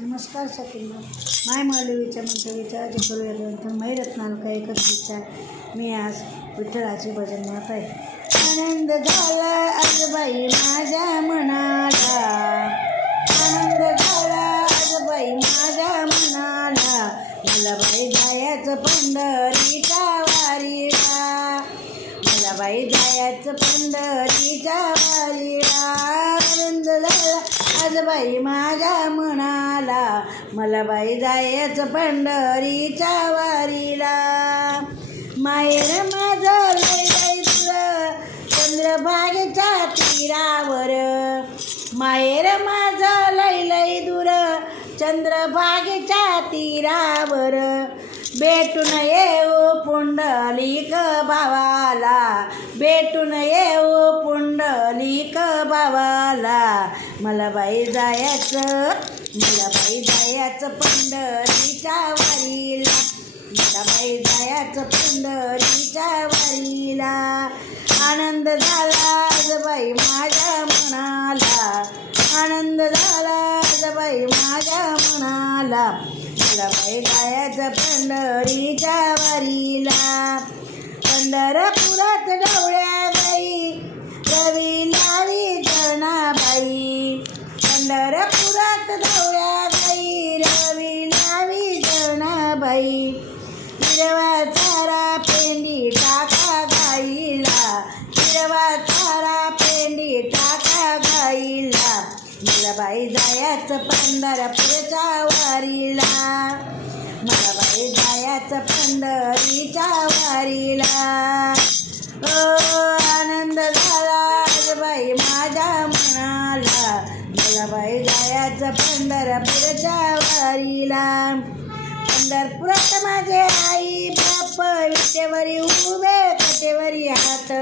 नमस्कार सखींनो. माय मालवीच्या मंतवीच्या जसोर मैरत्नाल का एकच विचार. मी आज विठ्ठलाचे भजन म्हणत आहे. आनंद झाला आज बाई माझ्या मनाला, आनंद झाला आज बाई माझ्या मनाला. मला बाई जायचं पंढरीच्या वारीला, मला बाई जायचं पंढरीच्या वारीला. आनंद झाला आज बाई माझ्या मनाला, मला बाई जायचं पंढरीच्या वारीला. माहेर माझं लय लय दूर चंद्रभागेच्या तीरावर, माहेर माझं लय लय दूर चंद्रभागेच्या तीरावर. भेटून येऊ पुंडलिक भावाला, भेटून येऊ पुंडलिक भावाला. मला बाई जायचं, मला बाई जायचं पंढरीच्या वारीला, मला बाई जायचं पंढरीच्या वारीला. आनंद झाला आज बाई माझ्या मनाला, आनंद झाला आज बाई माझ्या मनाला. मला बाई जायचं पंढरीच्या वारीला. पंढरपुरात ढवळ्या बाई रवी लावी जनाबाई, पंढरपुरात ढवळ्या बाई रवी लावी जनाबाई. हिरवा चारा पेंडी टाका गाईला, हिरवा चारा पेंडी टाका गाईला. मला बाई जायचं पंढरपूरच्या वारीला, मला बाई जायचं पंढरीच्या वारीला. आनंद झाला आज बाई माझ्या मनाला, मला बाई जायचं पंढरपूरच्या वारीला. पंढरपुरात माझे आई बाप विटेवरी उभे कटेवरी हात,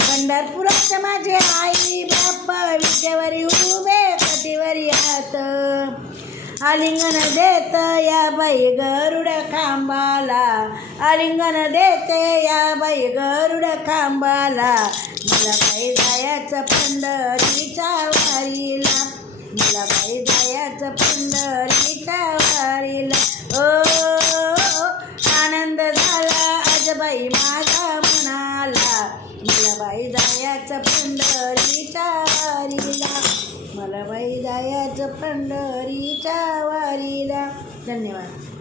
पंढरपुरात माझे आई बाप विटेवरी उभे कटेवरी हात. आलिंगन देत या बाई गरुड खांबाला, आलिंगन देते या बाई गरुड खांबाला. मला बाई जायचं पंढरीच्या वारीला, मला बाई जायचं पंढरीच्या वारीला. आनंद झाला आज बाई माझ्या मनाला, मला बाई जायचं पंढरीच्या वारीला, मला बाई जायचं पंढरीच्या वारीला. धन्यवाद.